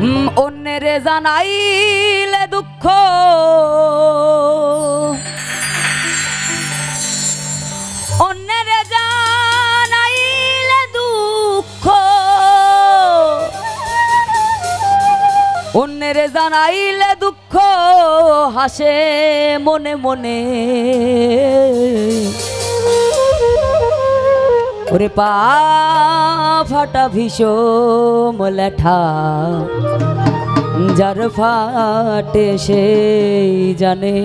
অন্যেরে জানাইলে দুঃখ অন্যেরে জানাইলে দুঃখ অন্যেরে জানাইলে দুঃখ হাসে মনে মনে ওরে পা ফাটা ভীষণ লেঠা যার ফাটে সেই জানে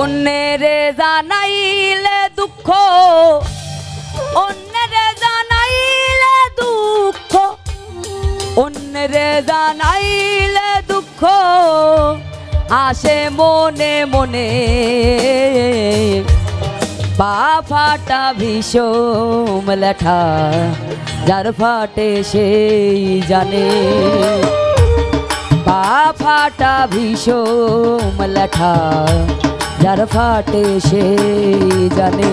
অন্যেরে জানাইলে দুঃখ অন্যেরে জানাইলে দুঃখ অন্যেরে জানাইলে দুঃখ আসে মনে মনে পা ফাটা ভীষণ লেঠা যার ফাটে সেই জানে পা ফাটা ভীষণ লেঠা যার ফাটে সেই জানে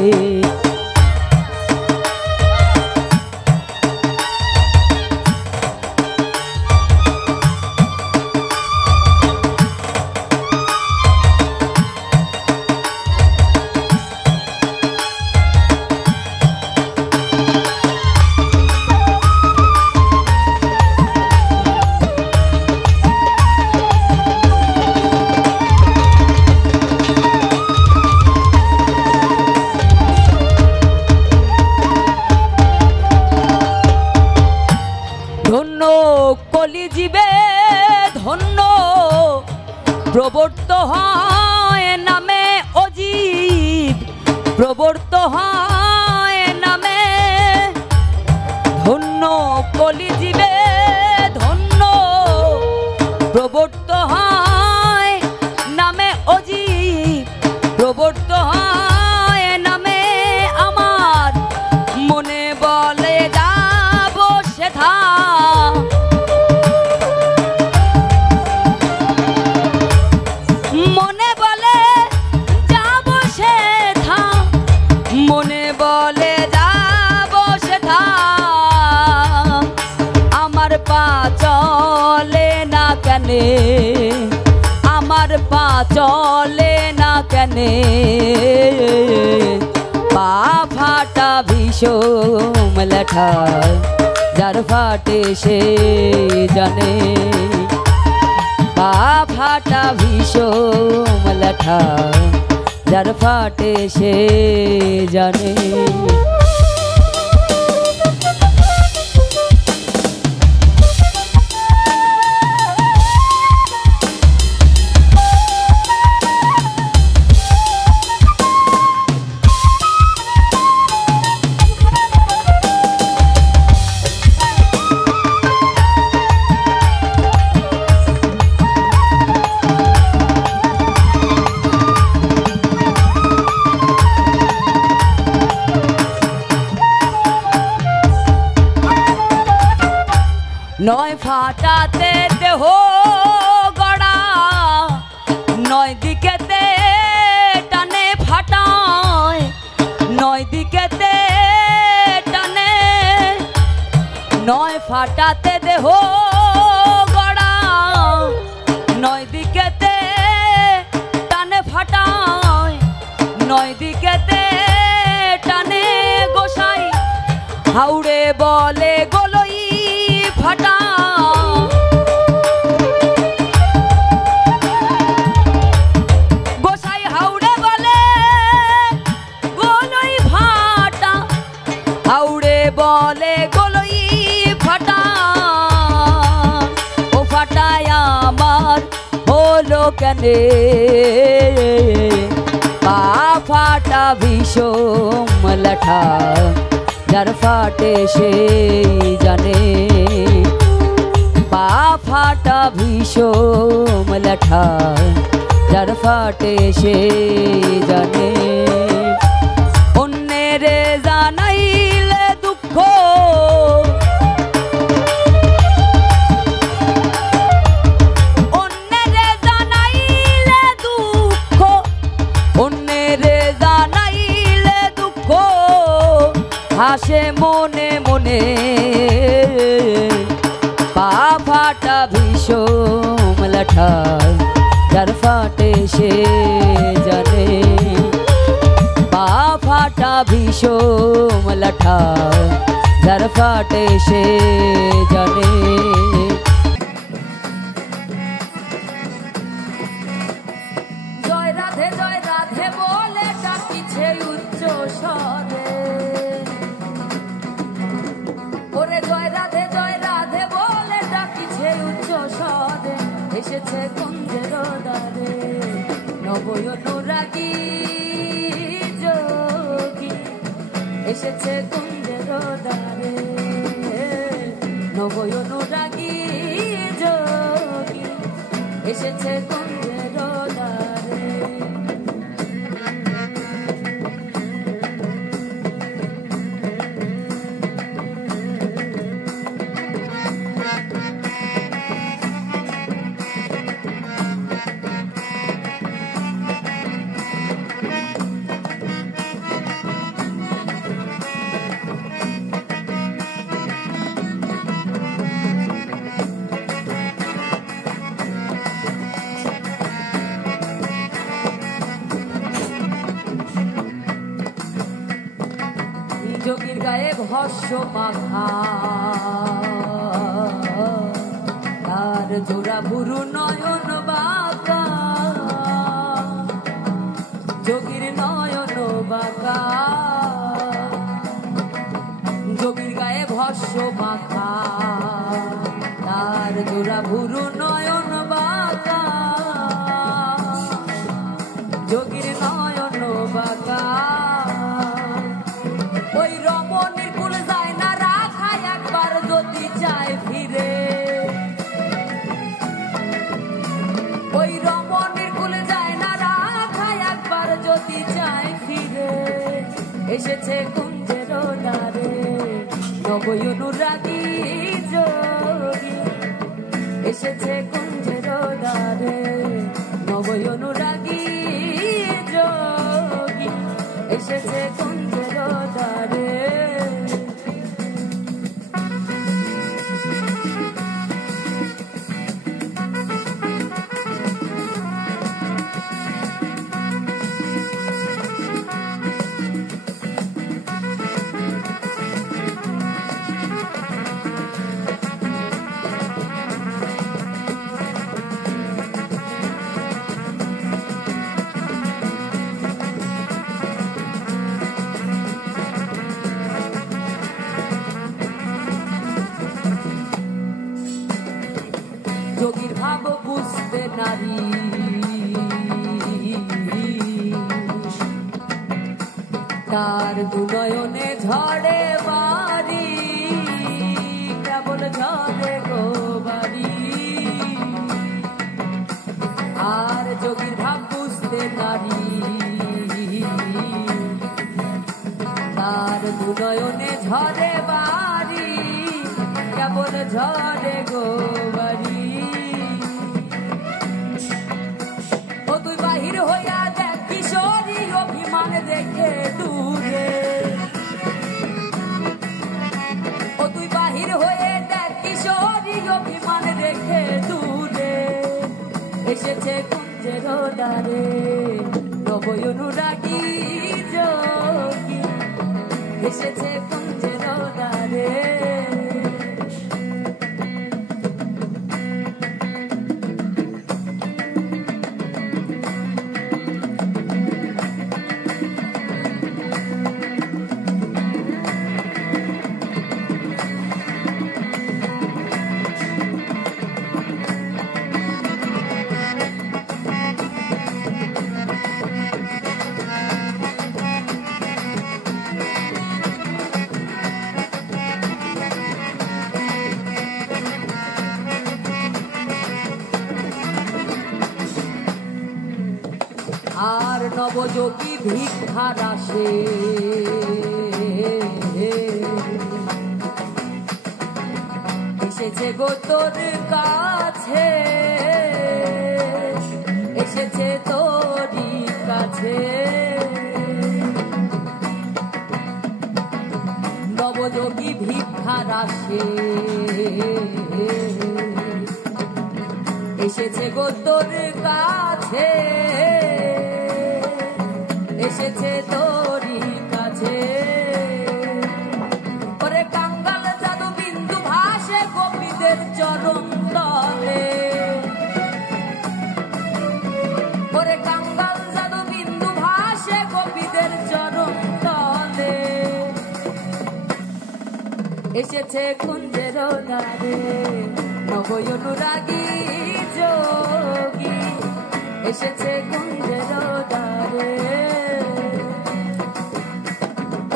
কলিজীবে ধন্য প্রবর্ত হয় নামে অজীব প্রবর্ত হয় নামে ধন্য কলিজীবে ধন্য প্রবর্ত হয় নামে অজীব প্রবর্ত হয় নামে আমার মনে বলে যাব সেথা মনে বলে যাব সেথা মনে বলে যাব সেথা আমার পা চলে না কেনে আমার পা চলে না কেনে পা ফাটা ভীষণ লেঠা যার ফাটে সে জানে পা ফাটা ভীষণ লেঠা যার ফাটে সে জানে নয় ফাটাতে দেহ গড়া নয় দিকেতে টানে ফাটায় নয় দিকেতে টানে নয় ফাটাতে দেহ গড়া নয় দিকেতে টানে ফাটায় নয় দিকেতে টানে গোসাই হাউড়ে বলে গলই ফাটা গোসাই হাউড়ে বলে গলই ফাটা হাউড়ে বলে গলই ফাটা ও ফাটায় আমার হলো কেনে পা ফাটা ভীষণ লেঠা যার ফাটে সেই জানে পা ফাটা ভীষণ লেঠা যার ফাটে সে জানে অন্যেরে জানাইলে দুঃখ অন্যেরে জানাইলে দুঃখ অন্যেরে জানাইলে দুঃখ হাসে মনে মনে জানে পা ফাটা ভীষণ লাঠায় যার ফাটে সে জানে পা ফাটা ভীষণ লাঠায় যার ফাটে সে জানে। জয় রাধে বলে ডাকিছে উচ্চ স্বরে, ওরে জয় রাধে বলে ডাকিছে উচ্চ স্বরে, এসেছে কুঞ্জের দ্বারে নবয় অনুরাগী যোগী, এসেছে কুঞ্জের দ্বারে নবয় অনুরাগী যোগী, এসেছে কুঞ্জের দ্বারে। যোগীর গায়ে ভস্য মাখা, তার জোড়া ভুরু নয়ন বাঁকা, যোগীর নয়ন বাঁকা, যোগীর গায়ে ভস্য মাখা, তার জোড়া ভুরু নয়ন বাঁকা, যোগীর নয়ন বাঁকা। ওই রমণীর কুল যায় না রাখা একবার যদি চায় ফিরে, ওই রমণীর কুল যায় না রাখা একবার যদি চায় ফিরে, এসেছে কুঞ্জের দ্বারে নবয় অনুরাগী যোগী, এসেছে কুঞ্জের দ্বারে নবয় অনুরাগী যোগী, এসেছে কুঞ্জের দ্বারে। যোগীর ভাব বুঝতে নারী, তার দুনয়নে ঝড়ে বাড়ি, কেবল ঝড়ে গো বাড়ি। আর যোগীর ভাব বুঝতে নারী, তার দুনয়নে ঝড়ে বাড়ি, কেবল ঝড়ে গো বাড়ি। ও তুই বাহির হইয়া দেখ কিশোরী অভিমান দেখে দূরে, ও তুই বাহির হয়ে দেখ কিশোরী অভিমান দেখে দূরে, এসেছে কুঞ্জের দ্বারে নবয় অনুরাগী যোগী, এসেছে কুঞ্জের দ্বারে। আর নবযোগী ভিক্ষার আসে, এসেছে গো তোর কাছে, এসেছে তোরই কাছে। নবযোগী ভিক্ষা দেখার আসে এসেছে গো তোর কাছে এসেছে তোরই কাছে ওরে কাঙ্গাল জাদু বিন্দু ভাসে গোপীদের চরণ তলে ওরে কাঙ্গাল জাদু বিন্দু ভাসে গোপীদের চরণ তলে এসেছে কুঞ্জের দ্বারে নবই অনুরাগী যোগী এসেছে কুঞ্জের দ্বারে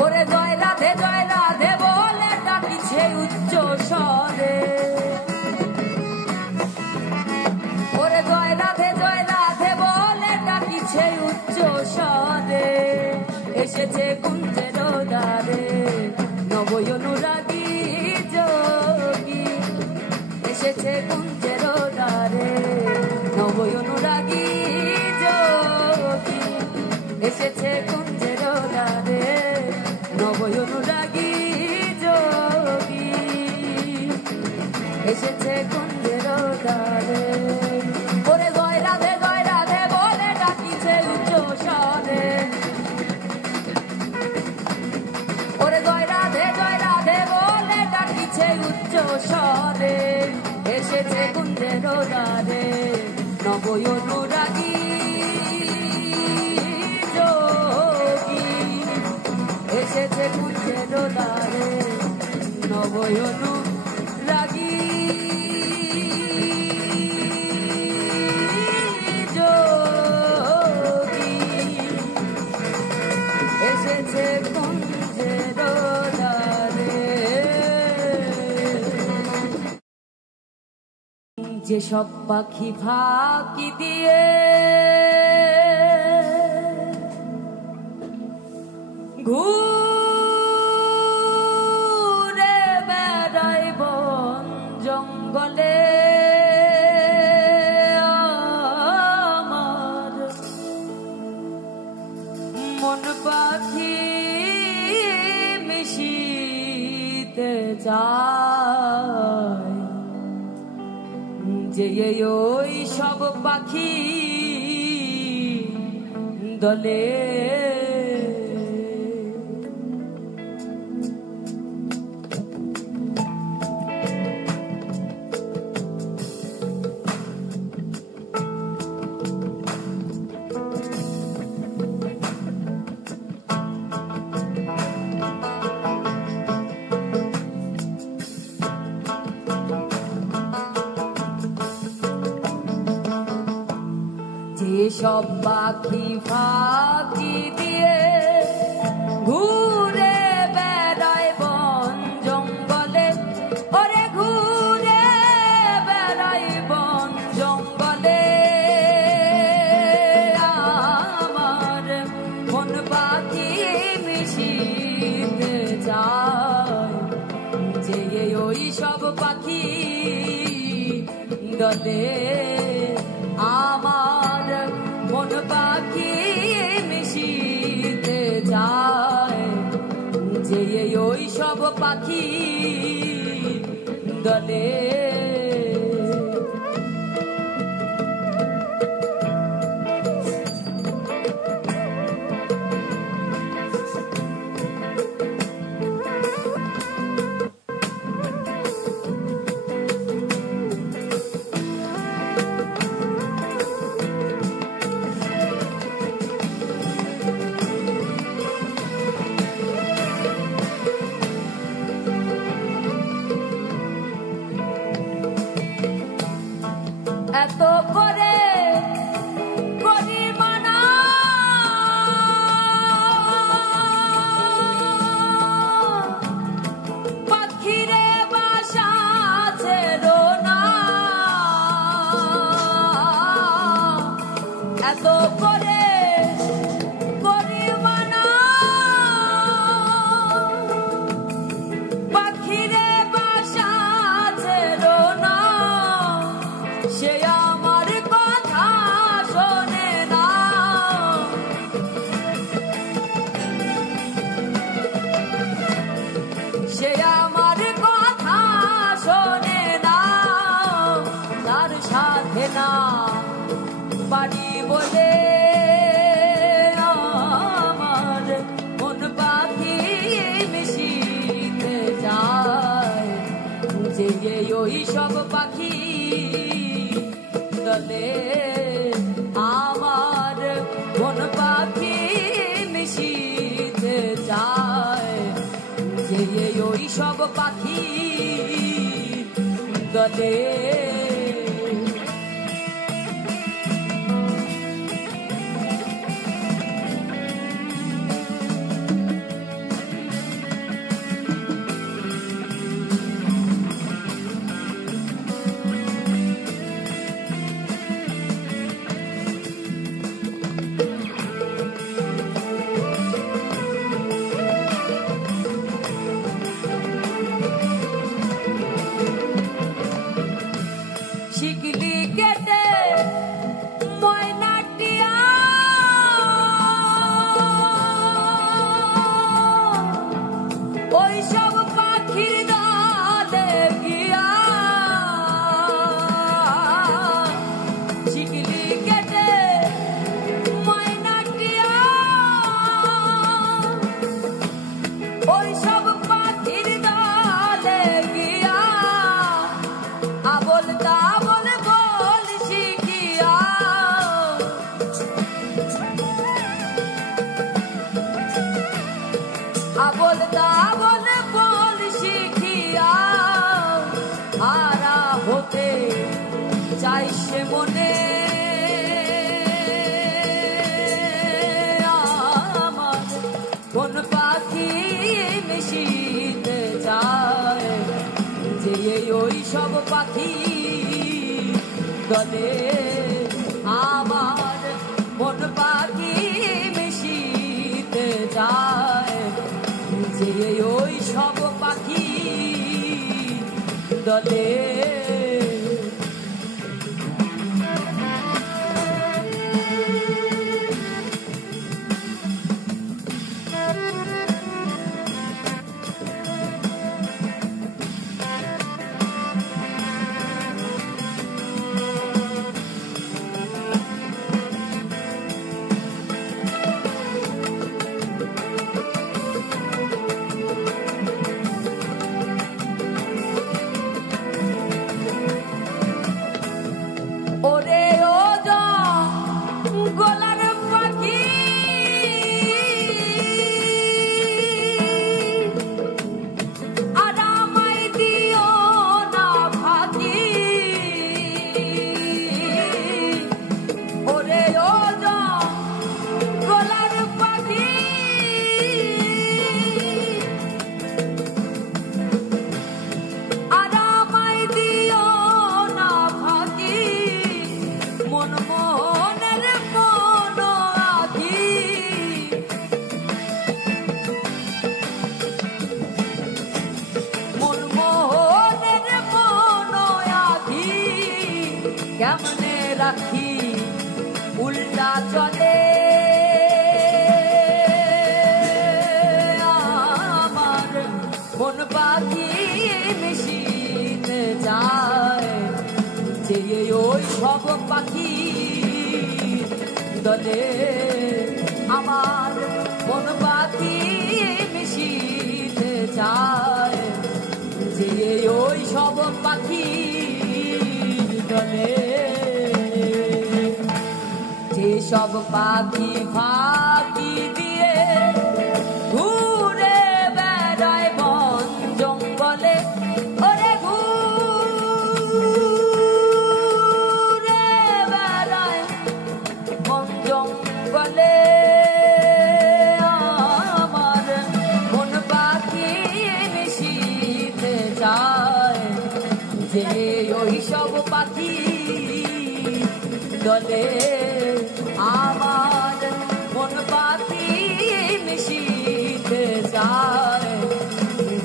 ওরে জয় রাধে বলে ডাকিছে উচ্চ স্বরে ওরে জয় রাধে বলে ডাকিছে উচ্চ স্বরে এসেছে কুঞ্জের দ্বারে নবই অনুরাগী যোগী এসেছে কুঞ্জের দ্বারে নবই অনুরাগী যোগী এসেছে কুঞ্জের দ্বারে নবই অনুরাগী যোগী এসেছে কুঞ্জের দ্বারে ওরে জয় রাধে বলে ডাকিছে উচ্চ স্বরে ওরে জয় রাধে বলে ডাকিছে উচ্চ স্বরে এসেছে কুঞ্জের দ্বারে নবই অনুরাগী যোগী এসেছে কুঞ্জের দ্বারে নবই অনুরাগী যোগী এসেছে কুঞ্জের দ্বারে যেসব পাখি ফাঁকি দিয়ে ঘুরে বেড়ায় বন জঙ্গলে আমার মন পাখি মিশিতে যায় যে ওই সব পাখি দলে যেসব পাখি ফাঁকি দিয়ে ঘুরে বেড়ায় বন জঙ্গলে ওরে ঘুরে বেড়ায় বন জঙ্গলে আমার মন পাখি মিশিতে যায় যে ওই সব পাখি দলে আমার মন পাখি মিশিতে যায় যে ওই সব পাখি দলে না পারি বলে আমার মন পাখি মিশিতে যায় যে ওই সব পাখি দলে আমার মন পাখি মিশিতে যায় যে ওই সব পাখি দলে শিকলি কেটে ময়নাটিয়া ওই সব পাখির দলে গিয়া শিকলি কেটে ময়নাটিয়া ওই সব পাখির দলে গিয়া আবল তাবল বল শিখিয়া আবল তাবল বল শিখিয়া হারা হতে চাই সে মনে আমার কোন পাখি মিশিতে যায় যে ওই সব পাখি দলে আমার মন পাখি মিশিতে যায় যে ওই সব পাখি দলে ওরে ও গোলার পাখি আর আমায় দিও না ফাঁকি ওরে ও গোলার পাখি আর আমায় দিও না ফাঁকি মন মোহনের মন আধি মন মোহনের মন আধি কেমনে রাখি উল্টা চলে আমার মন পাখি মিশিতে যায় যে ওই সব পাখি দলে আমার মন পাখি মিশিতে যায় যে ওই সব পাখি দলে যে সব পাখি ফাঁকি দিয়ে ঘুরে বেড়ায় বন জঙ্গলে ওরে ঘুরে বেড়ায় বন জঙ্গলে আমার মন পাখি মিশিতে যায় যে ওই সব পাখি দলে আমার মন পাখি মিশিতে যায়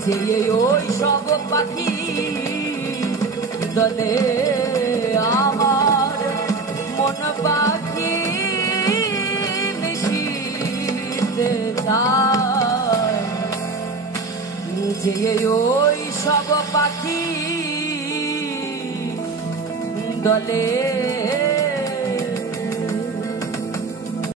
যে ওই সব পাখি দলে আমার মন পাখি মিশিতে যায় যে ওই সব পাখি দলে